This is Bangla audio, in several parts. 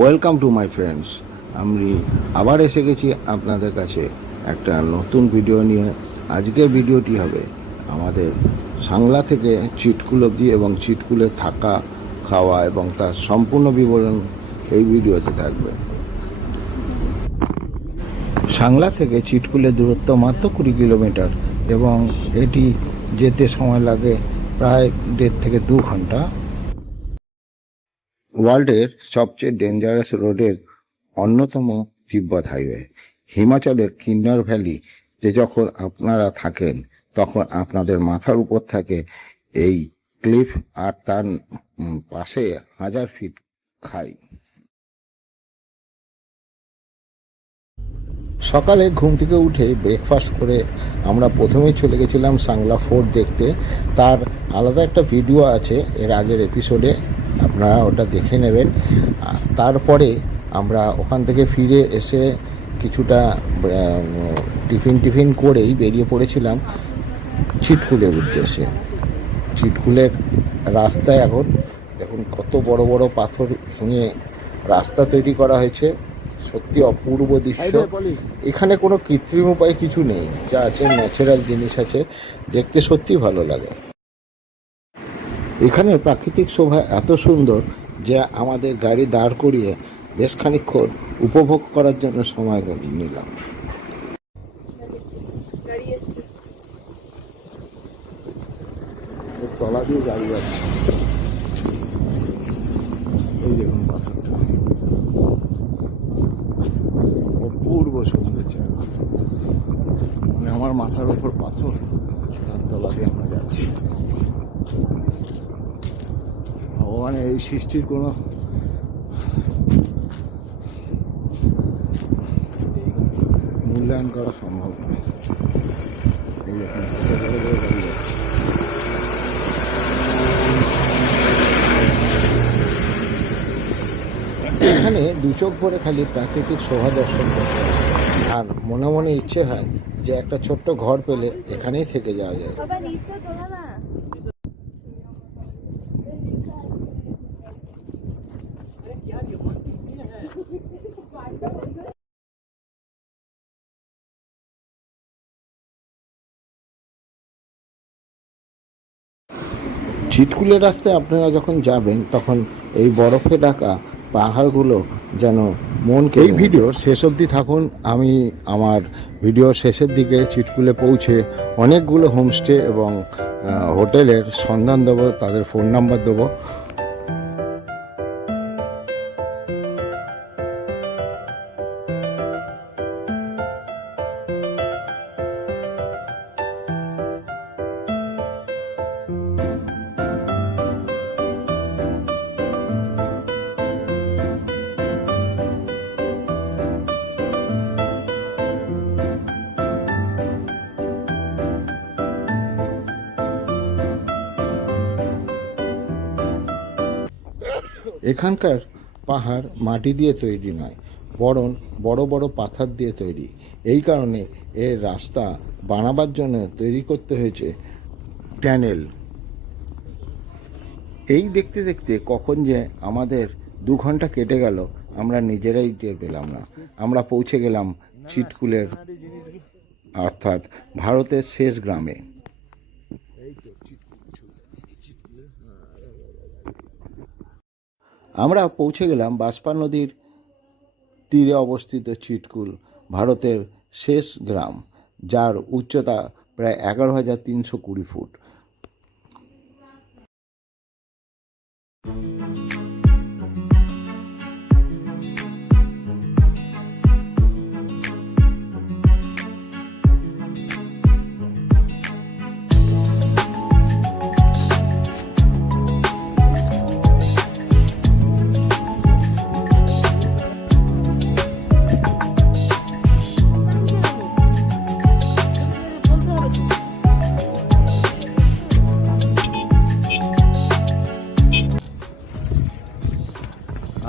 Welcome to my friends. আমি আবার এসে গেছি আপনাদের কাছে একটা নতুন ভিডিও নিয়ে। আজকের ভিডিওটি হবে আমাদের সাংলা থেকে চিটকুল অবধি এবং চিটকুলে থাকা, খাওয়া এবং তার সম্পূর্ণ বিবরণ এই ভিডিওতে থাকবে। সাংলা থেকে চিটকুলের দূরত্ব মাত্র 20 কিলোমিটার এবং এটি যেতে সময় লাগে প্রায় 1.5 থেকে 2 ঘন্টা। ওয়ার্ল্ডের সবচেয়ে ডেঞ্জারাস রোডের অন্যতম তিব্বত হাইওয়ে। হিমাচলের কিন্নর ভ্যালিতে যখন আপনারা থাকেন তখন আপনাদের মাথার উপর থাকে এই ক্লিফ আর তার পাশে 1000 ফিট খাই। সকালে ঘুম থেকে উঠে ব্রেকফাস্ট করে আমরা প্রথমেই চলে গেছিলাম সাংলা ফোর্ট দেখতে। তার আলাদা একটা ভিডিও আছে এর আগের এপিসোডে, আপনারা ওটা দেখে নেবেন। তারপরে আমরা ওখান থেকে ফিরে এসে কিছুটা টিফিন করেই বেরিয়ে পড়েছিলাম চিটকুলের উদ্দেশ্যে। চিটকুলের রাস্তায় এখন দেখুন কত বড় বড় পাথর ভেঙে রাস্তা তৈরি করা হয়েছে, সত্যি অপূর্ব দৃশ্য। এখানে কোনো কৃত্রিম উপায় কিছু নেই, যা আছে ন্যাচারাল জিনিস আছে, দেখতে সত্যি ভালো লাগে। এখানে প্রাকৃতিক শোভা এত সুন্দর যে আমাদের গাড়ি দাঁড় করিয়ে বেশ খানিকক্ষণ উপভোগ করার জন্য সময় নিলাম। তলা দিয়ে গাড়ি যাচ্ছে, এই দেখুন পাথরটা, অপূর্ব সৌন্দর্য। মানে আমার মাথার উপর পাথর, তার তলা দিয়ে আমরা যাচ্ছি। ভগবানের এই সৃষ্টির কোনো মূল্যায়ন করা সম্ভব নয়। এই দেখুন কত বড় বড় গাড়ি যাচ্ছে। এখানে দু চোখ ভরে খালি প্রাকৃতিক শোভা দর্শন করতে হয়, আর মনে মনে ইচ্ছে হয় যে একটা ছোট্ট ঘর পেলে এখানেই থেকে যাওয়া যায়। চিটকুলের রাস্তায় আপনারা যখন যাবেন তখন এই বরফে ঢাকা পাহাড়গুলো যেন মনকে। এই ভিডিওর শেষ অবধি থাকুন। আমি আমার ভিডিওর শেষের দিকে চিটকুলে পৌঁছে অনেকগুলো হোমস্টে এবং হোটেলের সন্ধান দেবো, তাদের ফোন নাম্বার দেবো। এখানকার পাহাড় মাটি দিয়ে তৈরি নয়, বরং বড় বড় পাথর দিয়ে তৈরি। এই কারণে এর রাস্তা বানাবার জন্য তৈরি করতে হয়েছে ট্যানেল। এই দেখতে দেখতে কখন যে আমাদের 2 ঘন্টা কেটে গেল আমরা নিজেরাই টের পেলাম না। আমরা পৌঁছে গেলাম চিটকুলের, অর্থাৎ ভারতের শেষ গ্রামে। আমরা পৌঁছে গেলাম বাঁশপা নদীর তীরে অবস্থিত চিটকুল, ভারতের শেষ গ্রাম, যার উচ্চতা প্রায় 11,320 ফুট।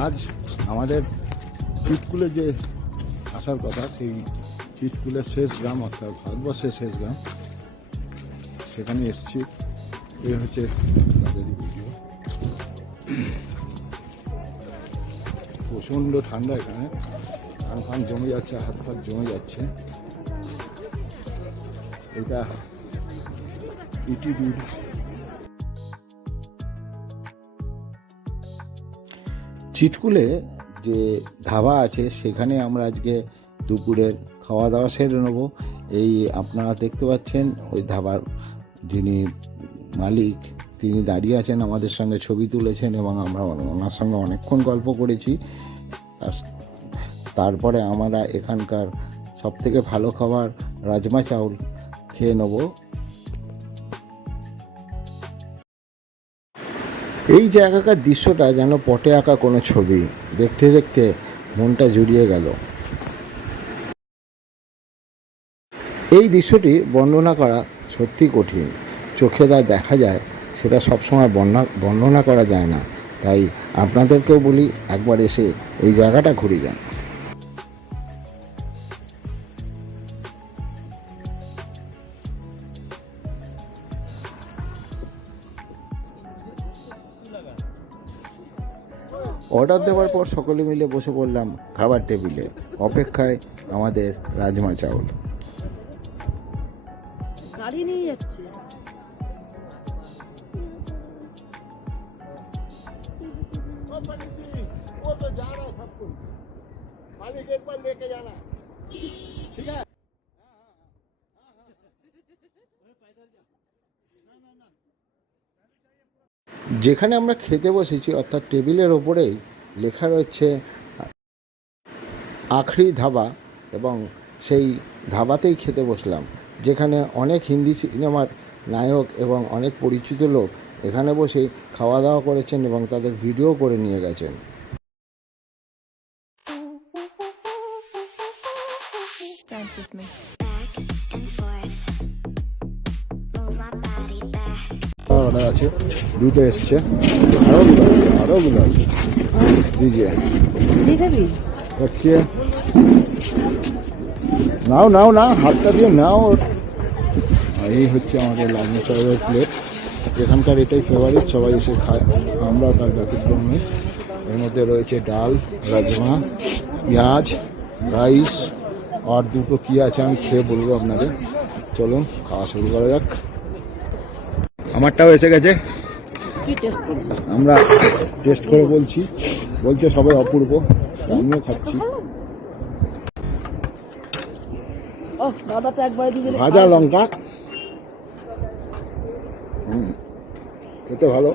আজ আমাদের চিটকুলে যে আসার কথা, সেই চিটকুলের শেষ গ্রাম, অর্থাৎ ভারতবর্ষের শেষ গ্রাম, সেখানে এসেছি। এই হচ্ছে তাদের ভিডিও। প্রচণ্ড ঠান্ডা এখানে, কান ফান জমে যাচ্ছে, হাত ফাত জমে যাচ্ছে। এটা ইটিডুড। চিটকুলে যে ধাবা আছে সেখানে আমরা আজকে দুপুরের খাওয়া দাওয়া সেরে নেব। এই আপনারা দেখতে পাচ্ছেন ওই ধাবার যিনি মালিক তিনি দাঁড়িয়ে আছেন, আমাদের সঙ্গে ছবি তুলেছেন এবং আমরা ওনার সঙ্গে অনেকক্ষণ গল্প করেছি। তারপরে আমরা এখানকার সবথেকে ভালো খাবার রাজমা চাউল খেয়ে নেব। এই জায়গাকার দৃশ্যটা যেন পটে আঁকা কোনো ছবি, দেখতে দেখতে মনটা জুড়িয়ে গেল। এই দৃশ্যটি বর্ণনা করা সত্যি কঠিন, চোখে যা দেখা যায় সেটা সবসময় বর্ণনা করা যায় না। তাই আপনাদেরকেও বলি একবার এসে এই জায়গাটা ঘুরে যান। অর্ডার দেওয়ার পর সকলে মিলে বসে পড়লাম খাবার টেবিলে, অপেক্ষায় আমাদের রাজমা চাউল। গাড়ি নিয়ে যাচ্ছে। যেখানে আমরা খেতে বসেছি অর্থাৎ টেবিলের ওপরেই লেখা রয়েছে আখরি ধাবা, এবং সেই ধাবাতেই খেতে বসলাম, যেখানে অনেক হিন্দি সিনেমার নায়ক এবং অনেক পরিচিত লোক এখানে বসে খাওয়া দাওয়া করেছেন এবং তাদের ভিডিও করে নিয়ে গেছেন। অর্ডার আছে, দুটো এসছে, আরোগুলো আছে দিজিয়ে হচ্ছে। নাও নাও না, হাতটা দিয়ে নাও। এই হচ্ছে আমাদের লাজমা চাউলের প্লেট। এখানকার এটাই ফেভারিট, সবাই এসে খায়, আমরা তার ব্যতিক্রম নই। এর মধ্যে রয়েছে ডাল, রাজমা, পেঁয়াজ, রাইস, আর দুটো কী আছে আমি খেয়ে বলবো আপনাদের। চলুন খাওয়া শুরু করা যাক। আমারটাও এসে গেছে, আমরা টেস্ট করে বলছে সবাই অপূর্ব, আমিও খাচ্ছি। ভাজা লঙ্কা, খেতে ভালো।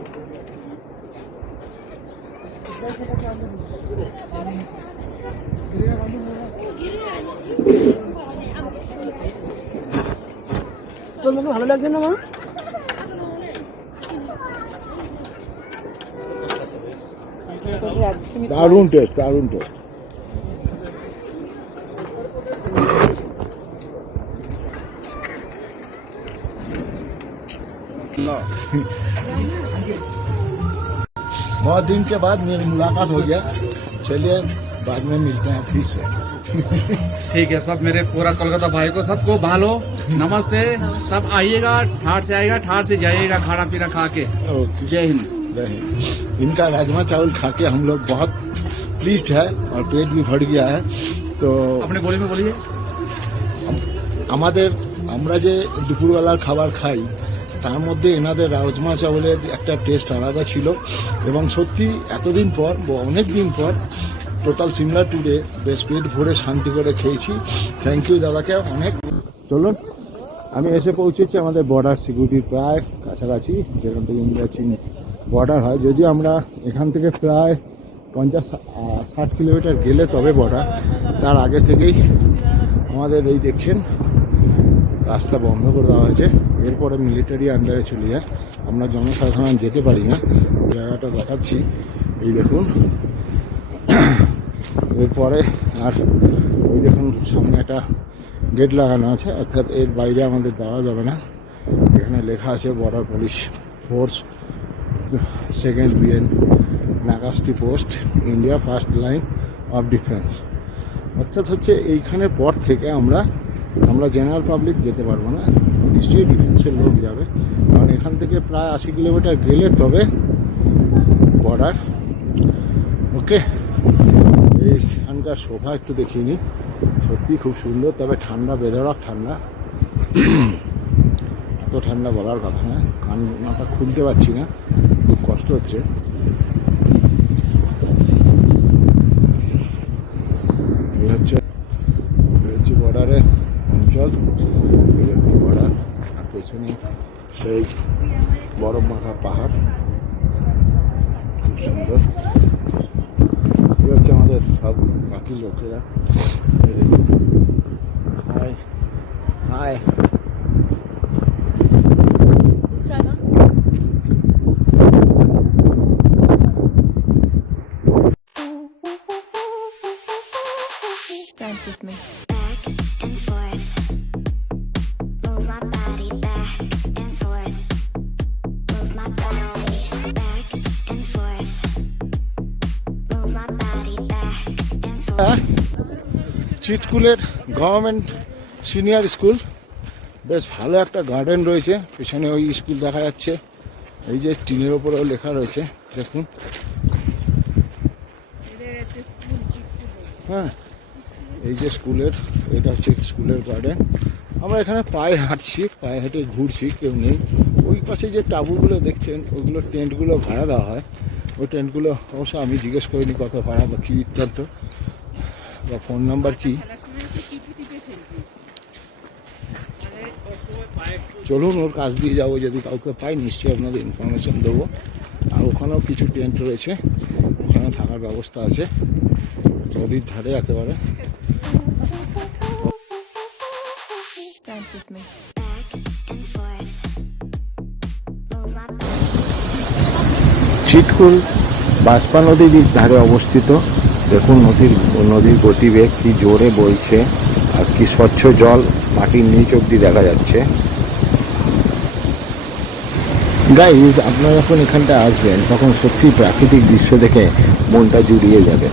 তোমাকে ভালো লাগছে না মা? দারুণ টেস্ট, দারুণ টেস্ট। बहुत दिन के बाद मेरी मुलाकात हो गया, चलिए बाद में मिलते हैं फिर से। ठीक है, सब मेरे पूरा कोलकाता भाई को सबको भालो नमस्ते। सब आइएगा, ठाट से आइएगा, ठाट से जाइएगा, खाना पीना खा के। जय हिंद। इनका राजमा चावल खा के हम लोग बहुत प्लीज्ड है और पेट भी भर गया है। तो अपने बोली में बोलिए। আমাদের আমরা যে দুপুরবেলার খাবার খাই তার মধ্যে এনাদের রাজমা চাউলের একটা টেস্ট আলাদা ছিল, এবং সত্যি এতদিন পর, অনেক দিন পর টোটাল সিমলা ট্যুরে বেশ পেট ভরে শান্তি করে খেয়েছি। থ্যাংক ইউ দাদাকে অনেক। চলুন, আমি এসে পৌঁছেছি আমাদের বর্ডার সিকিউরিটির প্রায় কাছাকাছি, যেখান থেকে ইন্ডিয়া চীন বর্ডার হয়। যদিও আমরা এখান থেকে প্রায় 50-60 কিলোমিটার গেলে তবে বর্ডার, তার আগে থেকেই আমাদের এই দেখছেন রাস্তা বন্ধ করে দেওয়া হয়েছে। এরপরে মিলিটারি আন্ডারে চলে যায়, আমরা জনসাধারণ যেতে পারি না। জায়গাটা দেখাচ্ছি, এই দেখুন। এরপরে আর ওই দেখুন সামনে একটা গেট লাগানো আছে, অর্থাৎ এর বাইরে আমাদের দেওয়া যাবে না। এখানে লেখা আছে border police force 2nd BN Nagasti post, India first line of defence. অর্থাৎ হচ্ছে এইখানের পর থেকে আমরা জেনারেল পাবলিক যেতে পারবো না, নিশ্চয়ই ডিফেন্সের লোক যাবে, কারণ এখান থেকে প্রায় 80 কিলোমিটার গেলে তবে বর্ডার। ওকে, এইখানকার শোভা একটু দেখিয়ে নিই, সত্যি খুব সুন্দর, তবে ঠান্ডা, বেধড়ক ঠান্ডা। এত ঠান্ডা বলার কথা না, কান মাথা খুলতে পারছি না, খুব কষ্ট হচ্ছে। এই হচ্ছে বর্ডারের অঞ্চল, এই হচ্ছে বর্ডার, আর পেছনে সেই বরফ মাখা পাহাড়, খুব সুন্দর। এই হচ্ছে আমাদের সব বাকি লোকেরা। হাই হাই, চলো Dance with me. Back and forth. Move my body back and forth. Move my body back and forth. Move my body back and forth. চিৎকুলের গভর্নমেন্ট সিনিয়র স্কুল, বেশ ভালো একটা গার্ডেন রয়েছে, পেছনে ওই স্কুল দেখা যাচ্ছে, এই যে টিনের ওপরেও লেখা রয়েছে দেখুন। হ্যাঁ, এই যে স্কুলের, এটা হচ্ছে স্কুলের গার্ডেন। আমরা এখানে পায়ে হাঁটছি, পায়ে হেঁটে ঘুরছি, কেউ নেই। ওই পাশে যে টাবুগুলো দেখছেন, ওইগুলো টেন্টগুলো ভাড়া দেওয়া হয়। ওই টেন্টগুলো অবশ্য আমি জিজ্ঞেস করিনি কত ভাড়া বা কী ইত্যান্ত বা ফোন নাম্বার কি। চলুন ওর কাছ দিয়ে যাবো, যদি কাউকে পাই নিশ্চয়ই আপনাদের ইনফরমেশন দেবো। আর ওখানেও কিছু টেন্ট রয়েছে, ওখানে থাকার ব্যবস্থা আছে, নদীর ধারে একেবারে। Dance with me. Back and forth. Move my body. চিৎকুল বাঁশপা নদীর ধারে অবস্থিত। দেখুন নদীর গতিবেগ কি জোরে বইছে, আর কি স্বচ্ছ জল মাটির নিচ অব্দি দেখা যাচ্ছে। গাইজ, আপনারা যখন এখানটা আসবেন তখন সত্যি প্রাকৃতিক দৃশ্য দেখে মনটা জুড়িয়ে যাবে।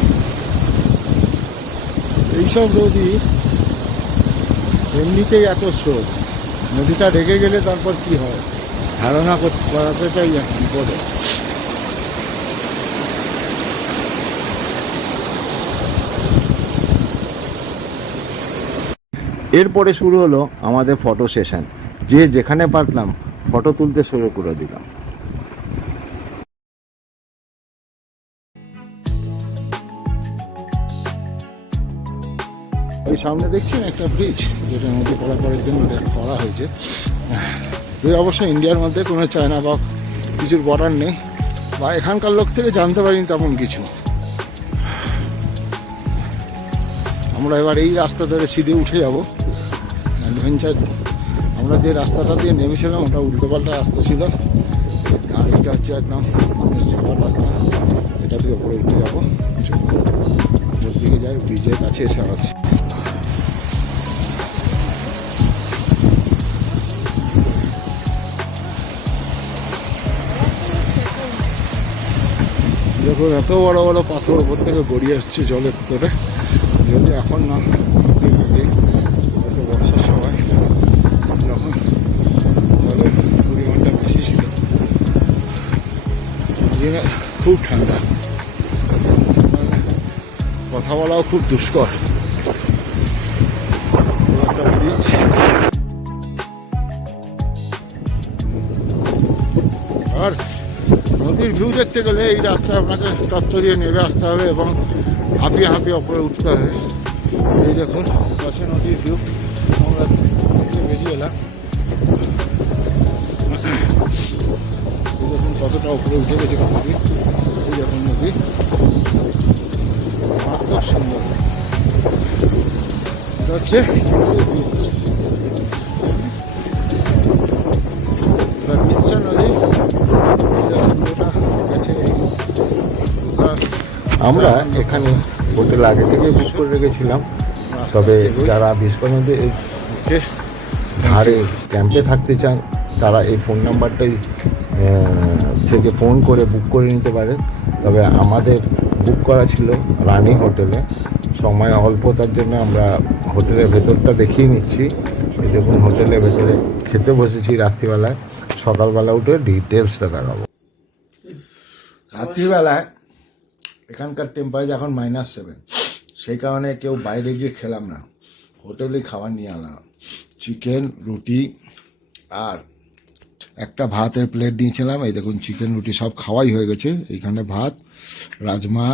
এইসব নদী এমনিতেই এত স্রোত, নদীটা রেগে গেলে তারপর কি হয় ধারণা করাতে চাই এক বিপদে। এরপরে শুরু হলো আমাদের ফটো সেশন, যে যেখানে পারলাম ফটো তুলতে শুরু করে দিলাম। এই সামনে দেখছেন একটা ব্রিজ, যেটা নদী পারাপারের জন্য করা হয়েছে। এই অবশ্য ইন্ডিয়ার মধ্যে কোনো চায়না বা কিছুর বর্ডার নেই, বা এখানকার লোক থেকে জানতে পারিনি তেমন কিছু। আমরা এবার এই রাস্তা ধরে সিধে উঠে যাব অ্যাডভেঞ্চার। আমরা যে রাস্তাটা দিয়ে নেমেছিলাম ওটা উল্টোপাল্টা রাস্তা ছিল, আর এটা হচ্ছে একদম মানুষ যাওয়ার রাস্তা। এটা দিয়ে ওপরে উঠে যাবো, ওপর দিকে যাই, ব্রিজের কাছে এসে আছে। দেখুন এত বড় বড় পাথর ওপর থেকে গড়িয়ে আসছে জলের তোরে, যদি এখন না হয়তো বর্ষার সময় যখন জলের পরিমাণটা বেশি ছিল, খুব ঠান্ডা, কথা বলাও খুব দুষ্কর। একটা ব্রিজ, আর নদীর ভিউ দেখতে গেলে এই রাস্তায় আপনাকে তত্তরিয়ে নেমে আসতে হবে এবং হাঁপিয়ে হাঁপিয়ে ওপরে উঠতে হবে। এই দেখুন পাশে নদীর ভিউ, আমরা বেরিয়ে এলাম। এই দেখুন কতটা উপরে উঠে গেছে নদী, এই দেখুন নদী মারাত্মক সুন্দর। এটা হচ্ছে বিশ্ব নদী। আমরা এখানে হোটেল আগে থেকে বুক করে রেখেছিলাম, তবে যারা বিস্পা নদীর ধারে ক্যাম্পে থাকতে চান তারা এই ফোন নাম্বারটাই থেকে ফোন করে বুক করে নিতে পারেন। তবে আমাদের বুক করা ছিল রানী হোটেলে, সময় অল্প, তার জন্য আমরা হোটেলের ভেতরটা দেখিয়ে নিচ্ছি। এই দেখুন হোটেলের ভেতরে খেতে বসেছি রাত্রিবেলায়, সকালবেলা উঠে ডিটেলসটা দেখাবো। রাত্রিবেলায় এখানকার টেম্পারেচার এখন -7, সেই কারণে কেউ বাইরে গিয়ে খেলাম না, হোটেলেই খাবার নিয়ে আনলাম। চিকেন, রুটি আর একটা ভাতের প্লেট নিয়েছিলাম। এই দেখুন চিকেন রুটি সব খাওয়াই হয়ে গেছে। এইখানে ভাত, রাজমা,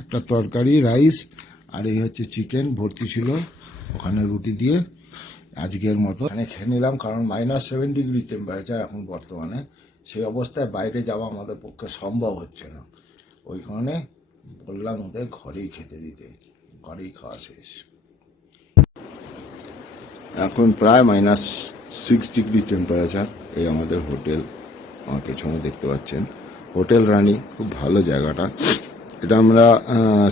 একটা তরকারি, রাইস, আর এই হচ্ছে চিকেন ভর্তি ছিল, ওখানে রুটি দিয়ে আজকের মতো এখানে খেয়ে নিলাম। কারণ -7 ডিগ্রি টেম্পারেচার এখন বর্তমানে, সেই অবস্থায় বাইরে যাওয়া আমাদের পক্ষে সম্ভব হচ্ছে না। ওই কারণে বললাম ওদের ঘরেই খেতে দিতে, ঘরেই খাওয়া শেষ। এখন প্রায় -6 ডিগ্রি টেম্পারেচার। এই আমাদের হোটেল, আমার পেছনে দেখতে পাচ্ছেন হোটেল রানী, খুব ভালো জায়গাটা। এটা আমরা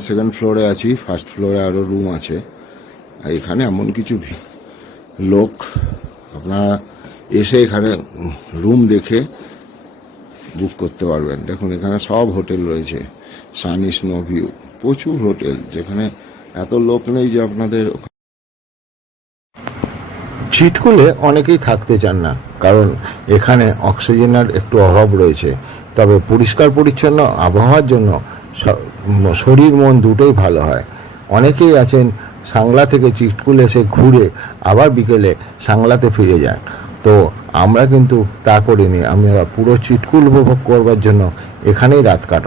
2nd ফ্লোরে আছি, 1st ফ্লোরে আরও রুম আছে। আর এখানে এমন কিছু লোক, আপনারা এসে এখানে রুম দেখে বুক করতে পারবেন। দেখুন এখানে সব হোটেল রয়েছে, সানি স্নো ভিউ, প্রচুর হোটেল, যেখানে এত লোক নেই যে আপনাদের। চিটকুলে অনেকেই থাকতে চান না, কারণ এখানে অক্সিজেনের একটু অভাব রয়েছে। তবে পরিষ্কার পরিচ্ছন্ন আবহাওয়ার জন্য শরীর মন দুটোই ভালো হয়। অনেকেই আছেন সাংলা থেকে চিটকুল এসে ঘুরে আবার বিকেলে সাংলাতে ফিরে যান। তো আমরা কিন্তু তা করিনি, আমরা পুরো চিটকুল উপভোগ করবার জন্য এখানেই রাত কাটাই।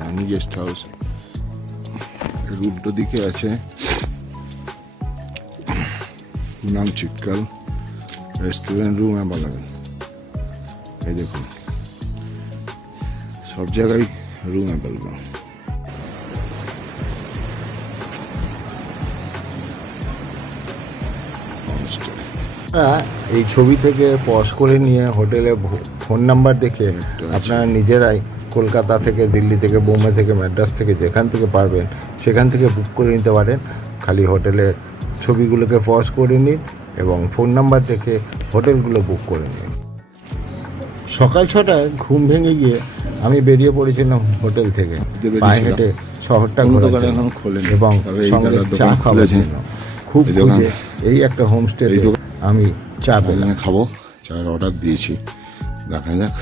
রানী গেস্ট হাউস এর উল্টো দিকে আছে নাম চিটকাল রেস্টুরেন্ট, রুম অ্যাভেলেবেল। এই দেখুন সব জায়গায় রুম অ্যাভেলেবেল। এই ছবি থেকে পজ করে নিয়ে হোটেলে ফোন নাম্বার দেখে আপনারা নিজেরাই কলকাতা থেকে, দিল্লি থেকে, বোম্বে থেকে, ম্যাড্রাস থেকে, যেখান থেকে পারবেন সেখান থেকে বুক করে নিতে পারেন। খালি হোটেলের ছবিগুলোকে পজ করে নিন এবং ফোন নাম্বার দেখে হোটেলগুলো বুক করে নিন। সকাল 6টায় ঘুম ভেঙে গিয়ে আমি বেরিয়ে পড়েছিলাম হোটেল থেকে, পায়ে হেঁটে শহরটা ঘোরার জন্য এবং সঙ্গে চা খাওয়ার জন্য। খুব খুঁজে এই একটা হোমস্টে আমি চা পেলাম, খাবো। চায়ের অর্ডার দিয়েছি, দেখা যাক।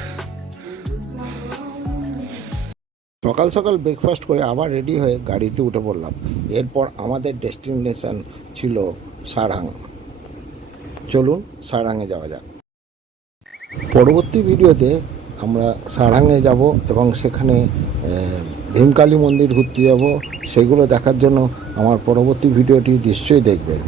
সকাল সকাল ব্রেকফাস্ট করে আবার রেডি হয়ে গাড়িতে উঠে পড়লাম। এরপর আমাদের ডেস্টিনেশন ছিল সারাং। চলুন সারাংয়ে যাওয়া যাক। পরবর্তী ভিডিওতে আমরা সারাংয়ে যাব এবং সেখানে ভীমকালী মন্দির ঘুরতে যাব। সেগুলো দেখার জন্য আমার পরবর্তী ভিডিওটি নিশ্চয়ই দেখবেন।